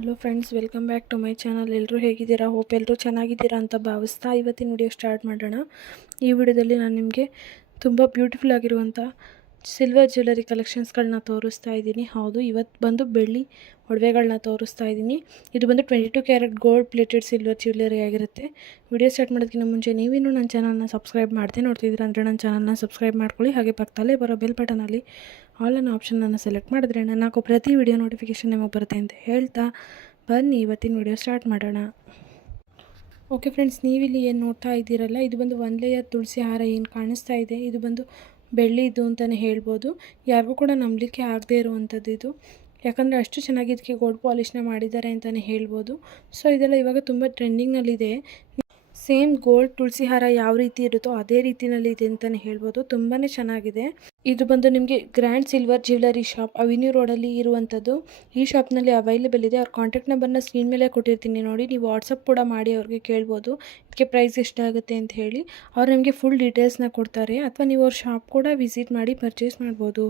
Hello friends, welcome back to my channel. ಎಲ್ಲರೂ ಹೇಗಿದ್ದೀರಾ? Hope ಎಲ್ಲರೂ ಚೆನ್ನಾಗಿದ್ದೀರಾ ಅಂತ ಭಾವಿಸ್ತಾ ಇವತ್ತಿನ ವಿಡಿಯೋ ಸ್ಟಾರ್ಟ್ ಮಾಡೋಣ. ಈ ವಿಡಿಯೋದಲ್ಲಿ ನಾನು ನಿಮಗೆ ತುಂಬ ಬ್ಯೂಟಿಫುಲ್ ಆಗಿರುವಂಥ ಸಿಲ್ವರ್ ಜ್ಯುವೆಲರಿ ಕಲೆಕ್ಷನ್ಸ್ಗಳನ್ನ ತೋರಿಸ್ತಾ ಇದ್ದೀನಿ. ಹೌದು, ಇವತ್ತು ಬಂದು ಬೆಳ್ಳಿ ಒಡವೆಗಳನ್ನ ತೋರಿಸ್ತಾ ಇದ್ದೀನಿ. ಇದು ಬಂದು 22 carat gold plated silver jewellery ಆಗಿರುತ್ತೆ. ವಿಡಿಯೋ ಸ್ಟಾರ್ಟ್ ಮಾಡೋದಕ್ಕಿಂತ ಮುಂಚೆ ನೀವಿನ್ನೂ ನನ್ನ ಚಾನಲ್ನ ಸಬ್ಸ್ಕ್ರೈಬ್ ಮಾಡ್ತೀನಿ ನೋಡ್ತಿದ್ದೀರಾ ಅಂದರೆ ನನ್ನ ಚಾನಲ್ನ ಸಬ್ಸ್ಕ್ರೈಬ್ ಮಾಡ್ಕೊಳ್ಳಿ. ಹಾಗೆ ಪಕ್ಕದಲ್ಲೇ ಬರೋ ಬೆಲ್ ಬಟನಲ್ಲಿ ಆಲ್ ಅನ್ನೋ ಆಪ್ಷನನ್ನು ಸೆಲೆಕ್ಟ್ ಮಾಡಿದ್ರೆ ನಾನು ಹಾಕೋ ಪ್ರತಿ ವಿಡಿಯೋ ನೋಟಿಫಿಕೇಷನ್ ನಿಮಗೆ ಬರುತ್ತೆ ಅಂತ ಹೇಳ್ತಾ ಬನ್ನಿ ಇವತ್ತಿನ ವಿಡಿಯೋ ಸ್ಟಾರ್ಟ್ ಮಾಡೋಣ. ಓಕೆ ಫ್ರೆಂಡ್ಸ್, ನೀವಿಲ್ಲಿ ಏನು ನೋಡ್ತಾ ಇದ್ದೀರಲ್ಲ, ಇದು ಬಂದು 1 ಲೇಯರ್ ತುಳಸಿ ಹಾರ ಏನು ಕಾಣಿಸ್ತಾ ಇದೆ, ಇದು ಬಂದು ಬೆಳ್ಳಿದು ಅಂತಲೇ ಹೇಳ್ಬೋದು. ಯಾರಿಗೂ ಕೂಡ ನಂಬಲಿಕ್ಕೆ ಆಗದೇ ಇರುವಂಥದ್ದು ಇದು, ಯಾಕಂದರೆ ಅಷ್ಟು ಚೆನ್ನಾಗಿ ಇದಕ್ಕೆ ಗೋಲ್ಡ್ ಪಾಲಿಷ್ನ ಮಾಡಿದ್ದಾರೆ ಅಂತಲೇ ಹೇಳ್ಬೋದು. ಸೊ ಇದೆಲ್ಲ ಇವಾಗ ತುಂಬ ಟ್ರೆಂಡಿಂಗ್ನಲ್ಲಿದೆ. ಸೇಮ್ ಗೋಲ್ಡ್ ತುಳಸಿ ಹಾರ ಯಾವ ರೀತಿ ಇರುತ್ತೋ ಅದೇ ರೀತಿಯಲ್ಲಿ ಇದೆ ಅಂತಲೇ ಹೇಳ್ಬೋದು. ತುಂಬಾ ಚೆನ್ನಾಗಿದೆ. ಇದು ಬಂದು ನಿಮಗೆ grand silver jewellery shop avenue ರೋಡಲ್ಲಿ ಇರುವಂಥದ್ದು. ಈ ಶಾಪ್ನಲ್ಲಿ ಅವೈಲೇಬಲ್ ಇದೆ. ಅವ್ರ ಕಾಂಟ್ಯಾಕ್ಟ್ ನಂಬರ್ನ ಸ್ಕ್ರೀನ್ ಮೇಲೆ ಕೊಟ್ಟಿರ್ತೀನಿ ನೋಡಿ, ನೀವು ವಾಟ್ಸಪ್ ಕೂಡ ಮಾಡಿ ಅವ್ರಿಗೆ ಕೇಳ್ಬೋದು ಇದಕ್ಕೆ ಪ್ರೈಸ್ ಎಷ್ಟಾಗುತ್ತೆ ಅಂತ ಹೇಳಿ. ಅವ್ರು ನಿಮಗೆ ಫುಲ್ ಡೀಟೇಲ್ಸ್ನ ಕೊಡ್ತಾರೆ, ಅಥವಾ ನೀವು ಅವ್ರ ಶಾಪ್ ಕೂಡ ವಿಸಿಟ್ ಮಾಡಿ ಪರ್ಚೇಸ್ ಮಾಡ್ಬೋದು.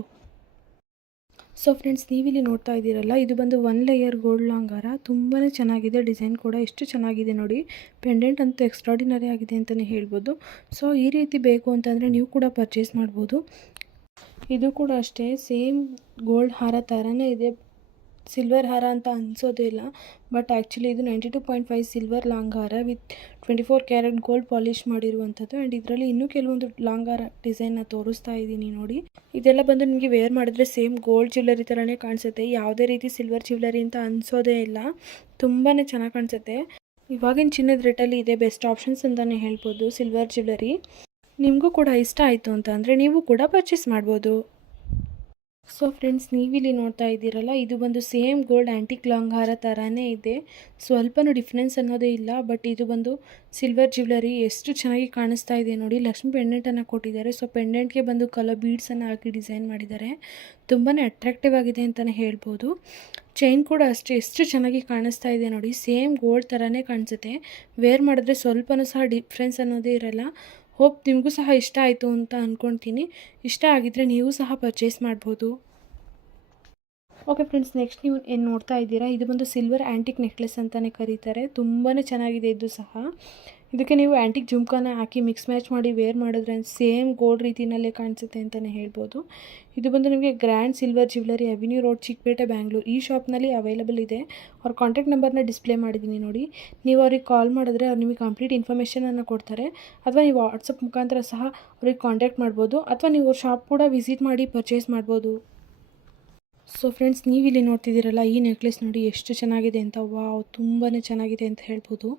ಸೊ ಫ್ರೆಂಡ್ಸ್, ನೀವಿಲ್ಲಿ ನೋಡ್ತಾ ಇದ್ದೀರಲ್ಲ, ಇದು ಬಂದು 1 ಲೇಯರ್ ಗೋಲ್ಡ್ ಲಾಂಗ್ ಹಾರ. ತುಂಬಾ ಚೆನ್ನಾಗಿದೆ. ಡಿಸೈನ್ ಕೂಡ ಎಷ್ಟು ಚೆನ್ನಾಗಿದೆ ನೋಡಿ. ಪೆಂಡೆಂಟ್ ಅಂತೂ ಎಕ್ಸ್ಟ್ರಾಡಿನರಿ ಆಗಿದೆ ಅಂತಲೇ ಹೇಳ್ಬೋದು. ಸೊ ಈ ರೀತಿ ಬೇಕು ಅಂತಂದರೆ ನೀವು ಕೂಡ ಪರ್ಚೇಸ್ ಮಾಡ್ಬೋದು. ಇದು ಕೂಡ ಅಷ್ಟೇ, ಸೇಮ್ ಗೋಲ್ಡ್ ಹಾರ ಥರನೇ ಇದೆ. ಸಿಲ್ವರ್ ಹಾರ ಅಂತ ಅನಿಸೋದೇ ಇಲ್ಲ, ಬಟ್ ಆ್ಯಕ್ಚುಲಿ ಇದು 92.5 ಸಿಲ್ವರ್ ಲಾಂಗ್ ಹಾರ ವಿತ್ 24 ಕ್ಯಾರೆಟ್ ಗೋಲ್ಡ್ ಪಾಲಿಷ್ ಮಾಡಿರುವಂಥದ್ದು. ಆ್ಯಂಡ್ ಇದರಲ್ಲಿ ಇನ್ನೂ ಕೆಲವೊಂದು ಲಾಂಗ್ ಹಾರ ಡಿಸೈನ್ನ ತೋರಿಸ್ತಾ ಇದ್ದೀನಿ ನೋಡಿ. ಇದೆಲ್ಲ ಬಂದು ನಿಮಗೆ ವೇರ್ ಮಾಡಿದ್ರೆ ಸೇಮ್ ಗೋಲ್ಡ್ ಜ್ಯುವೆಲರಿ ಥರನೇ ಕಾಣಿಸುತ್ತೆ. ಯಾವುದೇ ರೀತಿ ಸಿಲ್ವರ್ ಜ್ಯುವೆಲರಿ ಅಂತ ಅನಿಸೋದೇ ಇಲ್ಲ. ತುಂಬಾ ಚೆನ್ನಾಗಿ ಕಾಣಿಸುತ್ತೆ. ಇವಾಗಿನ ಚಿನ್ನದ ರೇಟಲ್ಲಿ ಇದೆ ಬೆಸ್ಟ್ ಆಪ್ಷನ್ಸ್ ಅಂತಲೇ ಹೇಳ್ಬೋದು ಸಿಲ್ವರ್ ಜ್ಯುವೆಲರಿ. ನಿಮಗೂ ಕೂಡ ಇಷ್ಟ ಆಯಿತು ಅಂತ ಅಂದರೆ ನೀವು ಕೂಡ ಪರ್ಚೇಸ್ ಮಾಡ್ಬೋದು. ಸೊ ಫ್ರೆಂಡ್ಸ್, ನೀವಿಲ್ಲಿ ನೋಡ್ತಾ ಇದ್ದೀರಲ್ಲ, ಇದು ಬಂದು ಸೇಮ್ ಗೋಲ್ಡ್ ಆ್ಯಂಟಿಕ್ ಲಾಂಗ್ ಹಾರ ಥರನೇ ಇದೆ. ಸ್ವಲ್ಪನೂ ಡಿಫ್ರೆನ್ಸ್ ಅನ್ನೋದೇ ಇಲ್ಲ. ಬಟ್ ಇದು ಬಂದು ಸಿಲ್ವರ್ ಜ್ಯುವೆಲರಿ ಎಷ್ಟು ಚೆನ್ನಾಗಿ ಕಾಣಿಸ್ತಾ ಇದೆ ನೋಡಿ. ಲಕ್ಷ್ಮಿ ಪೆಂಡೆಂಟನ್ನು ಕೊಟ್ಟಿದ್ದಾರೆ. ಸೊ ಪೆಂಡೆಂಟ್ಗೆ ಬಂದು ಕಲರ್ ಬೀಡ್ಸನ್ನು ಹಾಕಿ ಡಿಸೈನ್ ಮಾಡಿದ್ದಾರೆ. ತುಂಬಾ ಅಟ್ರಾಕ್ಟಿವ್ ಆಗಿದೆ ಅಂತಲೇ ಹೇಳ್ಬೋದು. ಚೈನ್ ಕೂಡ ಅಷ್ಟೇ ಎಷ್ಟು ಚೆನ್ನಾಗಿ ಕಾಣಿಸ್ತಾ ಇದೆ ನೋಡಿ. ಸೇಮ್ ಗೋಲ್ಡ್ ಥರನೇ ಕಾಣಿಸುತ್ತೆ. ವೇರ್ ಮಾಡಿದ್ರೆ ಸ್ವಲ್ಪನೂ ಸಹ ಡಿಫ್ರೆನ್ಸ್ ಅನ್ನೋದೇ ಇರಲ್ಲ. ಹೋಪ್ ನಿಮಗೂ ಸಹ ಇಷ್ಟ ಆಯಿತು ಅಂತ ಅಂದ್ಕೊಳ್ತೀನಿ. ಇಷ್ಟ ಆಗಿದ್ದರೆ ನೀವು ಸಹ ಪರ್ಚೇಸ್ ಮಾಡ್ಬೋದು. ಓಕೆ ಫ್ರೆಂಡ್ಸ್, ನೆಕ್ಸ್ಟ್ ನೀವು ಏನು ನೋಡ್ತಾ ಇದ್ದೀರಾ, ಇದು ಬಂದು ಸಿಲ್ವರ್ ಆ್ಯಂಟಿಕ್ ನೆಕ್ಲೆಸ್ ಅಂತಲೇ ಕರೀತಾರೆ. ತುಂಬಾ ಚೆನ್ನಾಗಿದೆ ಇದು ಸಹ. ಇದಕ್ಕೆ ನೀವು ಆ್ಯಂಟಿಕ್ ಜುಮ್ಕಾನ ಹಾಕಿ ಮಿಕ್ಸ್ ಮ್ಯಾಚ್ ಮಾಡಿ ವೇರ್ ಮಾಡಿದ್ರೆ ಸೇಮ್ ಗೋಲ್ಡ್ ರೀತಿಯಲ್ಲೇ ಕಾಣಿಸುತ್ತೆ ಅಂತಲೇ ಹೇಳ್ಬೋದು. ಇದು ಬಂದು ನಿಮಗೆ grand silver jewellery avenue road, Chickpet, Bangalore. ಈ ಶಾಪ್ನಲ್ಲಿ ಅವೈಲೇಬಲ್ ಇದೆ. ಅವ್ರ ಕಾಂಟ್ಯಾಕ್ಟ್ ನಂಬರ್ನ ಡಿಸ್ಪ್ಲೇ ಮಾಡಿದ್ದೀನಿ ನೋಡಿ. ನೀವು ಅವ್ರಿಗೆ ಕಾಲ್ ಮಾಡಿದ್ರೆ ಅವ್ರು ನಿಮಗೆ ಕಂಪ್ಲೀಟ್ ಇನ್ಫಾರ್ಮೇಷನನ್ನು ಕೊಡ್ತಾರೆ, ಅಥವಾ ನೀವು ವಾಟ್ಸಪ್ ಮುಖಾಂತರ ಸಹ ಅವ್ರಿಗೆ ಕಾಂಟ್ಯಾಕ್ಟ್ ಮಾಡ್ಬೋದು, ಅಥವಾ ನೀವು ಅವ್ರ ಶಾಪ್ ಕೂಡ ವಿಸಿಟ್ ಮಾಡಿ ಪರ್ಚೇಸ್ ಮಾಡ್ಬೋದು. ಸೊ ಫ್ರೆಂಡ್ಸ್, ನೀವಿಲ್ಲಿ ನೋಡ್ತಿದ್ದೀರಲ್ಲ, ಈ ನೆಕ್ಲೆಸ್ ನೋಡಿ ಎಷ್ಟು ಚೆನ್ನಾಗಿದೆ ಅಂತ. ವಾವ್, ತುಂಬಾ ಚೆನ್ನಾಗಿದೆ ಅಂತ ಹೇಳ್ಬೋದು.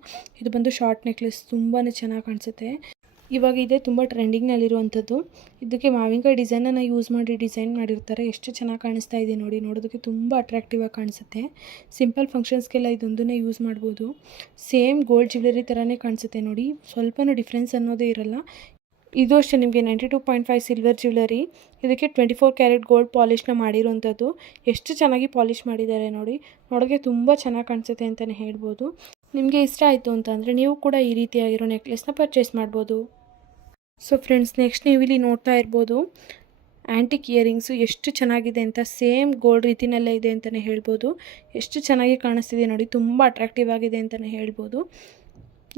ಇದು ಬಂದು ಶಾರ್ಟ್ ನೆಕ್ಲೆಸ್. ತುಂಬಾ ಚೆನ್ನಾಗಿ ಕಾಣಿಸುತ್ತೆ. ಇವಾಗ ಇದೆ ತುಂಬ ಟ್ರೆಂಡಿಂಗ್ನಲ್ಲಿರುವಂಥದ್ದು. ಇದಕ್ಕೆ ಮಾವಿನಕಾಯಿ ಡಿಸೈನನ್ನು ಯೂಸ್ ಮಾಡಿ ಡಿಸೈನ್ ಮಾಡಿರ್ತಾರೆ. ಎಷ್ಟು ಚೆನ್ನಾಗಿ ಕಾಣಿಸ್ತಾ ಇದೆ ನೋಡಿ. ನೋಡೋದಕ್ಕೆ ತುಂಬ ಅಟ್ರಾಕ್ಟಿವ್ ಆಗಿ ಕಾಣಿಸುತ್ತೆ. ಸಿಂಪಲ್ ಫಂಕ್ಷನ್ಸ್ಗೆಲ್ಲ ಇದೊಂದನ್ನೇ ಯೂಸ್ ಮಾಡ್ಬೋದು. ಸೇಮ್ ಗೋಲ್ಡ್ ಜ್ಯುವೆಲರಿ ಥರನೇ ಕಾಣಿಸುತ್ತೆ ನೋಡಿ. ಸ್ವಲ್ಪನೂ ಡಿಫ್ರೆನ್ಸ್ ಅನ್ನೋದೇ ಇರಲ್ಲ. ಇದು ಅಷ್ಟೇ ನಿಮಗೆ 92.5 ಸಿಲ್ವರ್ ಜ್ಯುವೆಲರಿ. ಇದಕ್ಕೆ 24 ಕ್ಯಾರೆಟ್ ಗೋಲ್ಡ್ ಪಾಲಿಷ್ನ ಮಾಡಿರೋಂಥದ್ದು. ಎಷ್ಟು ಚೆನ್ನಾಗಿ ಪಾಲಿಷ್ ಮಾಡಿದ್ದಾರೆ ನೋಡಿ. ನೋಡೋಕ್ಕೆ ತುಂಬ ಚೆನ್ನಾಗಿ ಕಾಣಿಸುತ್ತೆ ಅಂತಲೇ ಹೇಳ್ಬೋದು. ನಿಮಗೆ ಇಷ್ಟ ಆಯಿತು ಅಂತಂದರೆ ನೀವು ಕೂಡ ಈ ರೀತಿಯಾಗಿರೋ ನೆಕ್ಲೆಸ್ನ ಪರ್ಚೇಸ್ ಮಾಡ್ಬೋದು. ಸೊ ಫ್ರೆಂಡ್ಸ್, ನೆಕ್ಸ್ಟ್ ನೀವು ಇಲ್ಲಿ ನೋಡ್ತಾ ಇರ್ಬೋದು ಆ್ಯಂಟಿಕ್ ಇಯರಿಂಗ್ಸು ಎಷ್ಟು ಚೆನ್ನಾಗಿದೆ ಅಂತ. ಸೇಮ್ ಗೋಲ್ಡ್ ರೀತಿಯಲ್ಲೇ ಇದೆ ಅಂತಲೇ ಹೇಳ್ಬೋದು. ಎಷ್ಟು ಚೆನ್ನಾಗಿ ಕಾಣಿಸ್ತಿದೆ ನೋಡಿ. ತುಂಬ ಅಟ್ರಾಕ್ಟಿವ್ ಆಗಿದೆ ಅಂತಲೇ ಹೇಳ್ಬೋದು.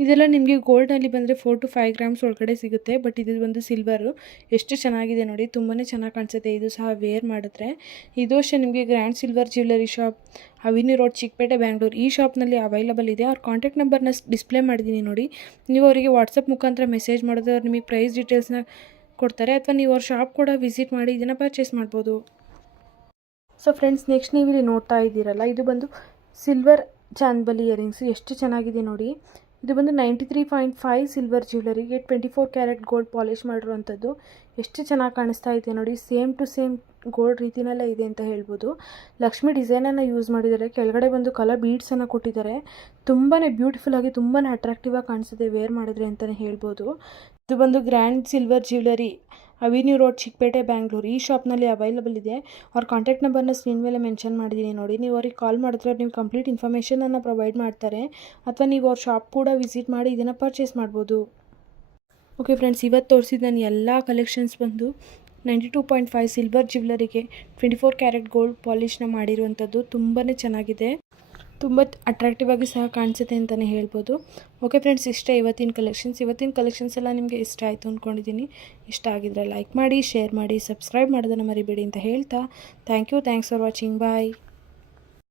ಇದೆಲ್ಲ ನಿಮಗೆ ಗೋಲ್ಡ್ನಲ್ಲಿ ಬಂದರೆ 4 to 5 ಗ್ರಾಮ್ಸ್ ಒಳಗಡೆ ಸಿಗುತ್ತೆ. ಬಟ್ ಇದು ಬಂದು ಸಿಲ್ವರು. ಎಷ್ಟು ಚೆನ್ನಾಗಿದೆ ನೋಡಿ. ತುಂಬಾ ಚೆನ್ನಾಗಿ ಕಾಣಿಸುತ್ತೆ. ಇದು ಸಹ ವೇರ್ ಮಾಡಿದ್ರೆ. ಇದು ಅಷ್ಟೇ ನಿಮಗೆ grand silver jewellery shop avenue road, Chickpet, Bangalore. ಈ ಶಾಪ್ನಲ್ಲಿ ಅವೈಲೇಬಲ್ ಇದೆ. ಅವ್ರ ಕಾಂಟ್ಯಾಕ್ಟ್ ನಂಬರ್ನ ಡಿಸ್ಪ್ಲೇ ಮಾಡಿದ್ದೀನಿ ನೋಡಿ. ನೀವು ಅವರಿಗೆ ವಾಟ್ಸಪ್ ಮುಖಾಂತರ ಮೆಸೇಜ್ ಮಾಡಿದ್ರೆ ಅವ್ರು ನಿಮಗೆ ಪ್ರೈಸ್ ಡೀಟೇಲ್ಸ್ನ ಕೊಡ್ತಾರೆ, ಅಥವಾ ನೀವು ಅವ್ರ ಶಾಪ್ ಕೂಡ ವಿಸಿಟ್ ಮಾಡಿ ಇದನ್ನು ಪರ್ಚೇಸ್ ಮಾಡ್ಬೋದು. ಸೊ ಫ್ರೆಂಡ್ಸ್, ನೆಕ್ಸ್ಟ್ ನೀವು ಇಲ್ಲಿ ನೋಡ್ತಾ ಇದ್ದೀರಲ್ಲ, ಇದು ಬಂದು ಸಿಲ್ವರ್ ಚಾಂದ್ಬಲಿ ಇಯರಿಂಗ್ಸು. ಎಷ್ಟು ಚೆನ್ನಾಗಿದೆ ನೋಡಿ. ಇದು ಬಂದು 93.5 ಸಿಲ್ವರ್ ಜ್ಯುವೆಲರಿಗೆ 24 ಕ್ಯಾರೆಟ್ ಗೋಲ್ಡ್ ಪಾಲಿಷ್ ಮಾಡಿರುವಂಥದ್ದು. ಎಷ್ಟು ಚೆನ್ನಾಗಿ ಕಾಣಿಸ್ತಾ ಇದೆ ನೋಡಿ. ಸೇಮ್ ಟು ಸೇಮ್ ಗೋಲ್ಡ್ ರೀತಿಯಲ್ಲೇ ಇದೆ ಅಂತ ಹೇಳ್ಬೋದು. ಲಕ್ಷ್ಮಿ ಡಿಸೈನನ್ನು ಯೂಸ್ ಮಾಡಿದ್ದಾರೆ. ಕೆಳಗಡೆ ಬಂದು ಕಲರ್ ಬೀಡ್ಸನ್ನು ಕೊಟ್ಟಿದ್ದಾರೆ. ತುಂಬಾ ಬ್ಯೂಟಿಫುಲ್ ಆಗಿ ತುಂಬಾ ಅಟ್ರಾಕ್ಟಿವ್ ಆಗಿ ಕಾಣಿಸುತ್ತೆ ವೇರ್ ಮಾಡಿದ್ರೆ ಅಂತಲೇ ಹೇಳ್ಬೋದು. ಇದು ಬಂದು grand silver jewellery avenue road, Chickpet, Bangalore. ಈ ಶಾಪ್ನಲ್ಲಿ ಅವೈಲೇಬಲ್ ಇದೆ. ಅವ್ರ ಕಾಂಟ್ಯಾಕ್ಟ್ ನಂಬರ್ನ ಸ್ಕ್ರೀನ್ ಮೇಲೆ ಮೆನ್ಷನ್ ಮಾಡಿದ್ದೀನಿ ನೋಡಿ. ನೀವು ಅವ್ರಿಗೆ ಕಾಲ್ ಮಾಡಿದ್ರೆ ನೀವು ಕಂಪ್ಲೀಟ್ ಇನ್ಫಾರ್ಮೇಷನನ್ನು ಪ್ರೊವೈಡ್ ಮಾಡ್ತಾರೆ, ಅಥವಾ ನೀವು ಅವ್ರ ಶಾಪ್ ಕೂಡ ವಿಸಿಟ್ ಮಾಡಿ ಇದನ್ನು ಪರ್ಚೇಸ್ ಮಾಡ್ಬೋದು. ಓಕೆ ಫ್ರೆಂಡ್ಸ್, ಇವತ್ತು ತೋರಿಸಿದ ನಾನು ಎಲ್ಲ ಕಲೆಕ್ಷನ್ಸ್ ಬಂದು 92.5 ಸಿಲ್ವರ್ ಜ್ಯುವೆಲರಿಗೆ 24 ಕ್ಯಾರೆಟ್ ಗೋಲ್ಡ್ ಪಾಲಿಷ್ನ ಮಾಡಿರುವಂಥದ್ದು. ತುಂಬಾ ಚೆನ್ನಾಗಿದೆ. ತುಂಬ ಅಟ್ರಾಕ್ಟಿವ್ ಆಗಿ ಸಹ ಕಾಣಿಸುತ್ತೆ ಅಂತಲೇ ಹೇಳ್ಬೋದು. ಓಕೆ ಫ್ರೆಂಡ್ಸ್, ಇಷ್ಟ ಇವತ್ತಿನ ಕಲೆಕ್ಷನ್ಸ್ ಎಲ್ಲ ನಿಮಗೆ ಇಷ್ಟ ಆಯಿತು ಅಂದ್ಕೊಂಡಿದ್ದೀನಿ. ಇಷ್ಟ ಆಗಿದ್ರೆ ಲೈಕ್ ಮಾಡಿ, ಶೇರ್ ಮಾಡಿ, ಸಬ್ಸ್ಕ್ರೈಬ್ ಮಾಡೋದನ್ನು ಮರಿಬೇಡಿ ಅಂತ ಹೇಳ್ತಾ ಥ್ಯಾಂಕ್ಸ್ ಫಾರ್ ವಾಚಿಂಗ್. ಬಾಯ್.